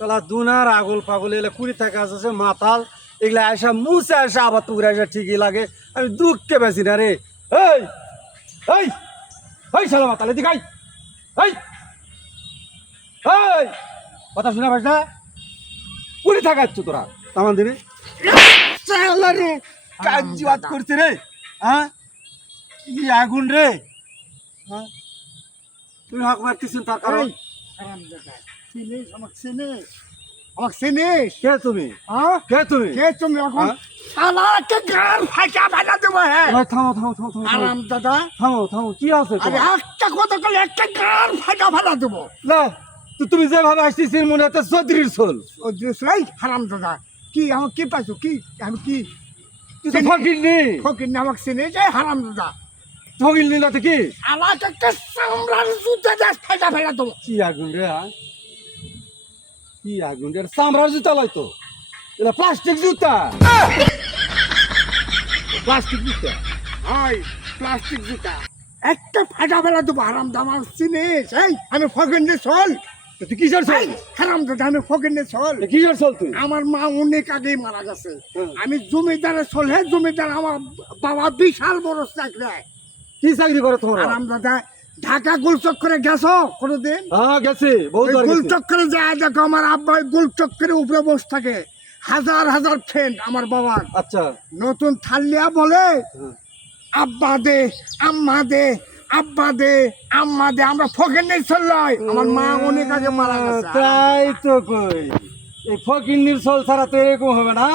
তাহলে দুনার আগল পাগল এলে কুড়ি টাকা আছে মাতাল এগুলা আসা মুছে আসা আবার তুগুরে আসা ঠিকই লাগে আমি দুঃখে বেশি না রে এই এই এই শালা মাতাল এদিকে আই এই এই কথা শুনে পাস না কুড়ি টাকা আচ্ছ তোরা তামান দিনে শালা রে কাজ বাত করছে রে হ্যাঁ কি আগুন রে হ্যাঁ তুমি হক মারতেছেন তার কারণ চিনিস আমাকে চিনিস কে তুমি হ্যাঁ কে তুমি কে তুমি এখন শালাকে গাল ফাঁকা ফেলা দেবো হ্যাঁ ভাই থামো থামো থামো থামো আরাম দাদা থামো থামো কি আছে আরে তোমার? একটা কথা কলে একটা গাল ফাঁকা ফেলা দেবো না তো তুমি যেভাবে আসতেছি মনে হচ্ছে চৌধুরীর সোল ও এই হারাম দাদা কি আমার কি পাইছো কি আমি কি তুই তো ফকির নি ফকির না আমাকে চিনিস এই হারাম দাদা ফকির নি না তো কি শালাকে একটা চামড়ার জুতা দেশ ফাঁকা ফেলা দেবো কি আগুন রে হ্যাঁ কি আগুন রে চামড়ার জুতা লয়তো এটা প্লাস্টিক জুতা প্লাস্টিক জুতা হয় প্লাস্টিক জুতা একটা ফাঁকা ফেলা দেবো হারাম দাদা আমার চিনিস এই আমি ফকির নে চল তো তুই কিসের সোল হারাম দাদা আমি ফকির নে চল কিসের সোল তুই আমার মা অনেক আগেই মারা গেছে হুম। আমি জমিদারের চলে জমিদার আমার বাবা বিশাল বড় চাকরি কি চাকরি করে তোমার আরাম দাদা ঢাকা গুলচক্করে গেছো কোনোদিন হ্যাঁ গেছে বহুত বার গেছে। গুলচক্করে যায় দেখো আমার আব্বা গুলচক্করের উপরে বসে থাকে হাজার হাজার ফ্রেন্ড আমার বাবার আচ্ছা নতুন থাল্লিয়া বলে হ্যাঁ। আব্বা দে আম্মা দে আব্বা দে আম্মা দে আমরা ফকের নেই চললাই আমার মা অনেক আগে মারা গেছে তাই তো কই এই ফকির সোল ছাড়া তো এরকম হবে না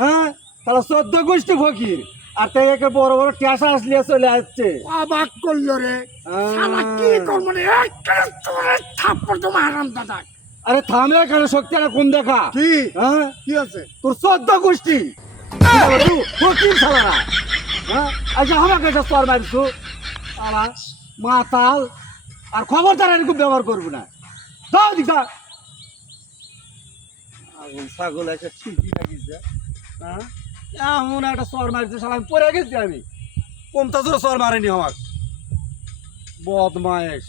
হ্যাঁ তাহলে 14 গোষ্ঠী ফকির আর তাই একে বড় বড় ট্যাসা আসলিয়া চলে আসছে অবাক করলো রে শালা কি করবো রে একটা তোরে থাপ্পড় তোমার আরাম দাদা আরে থামে কেন শক্তি আর কম দেখা কি হ্যাঁ কি আছে তোর 14 গোষ্ঠী ফকির ছাড়া হ্যাঁ আচ্ছা আমার কাছে তোর মারিছু আলা মাতাল আর খবরদার এরকম ব্যবহার করবো না দাও দিকা আগুন ছাগল একটা ঠিকই লাগিছে হ্যাঁ এমন একটা সর মারিছে শালা আমি পড়ে গেছি আমি কমতা জোরে সর মারেনি আমার বদমায়েশ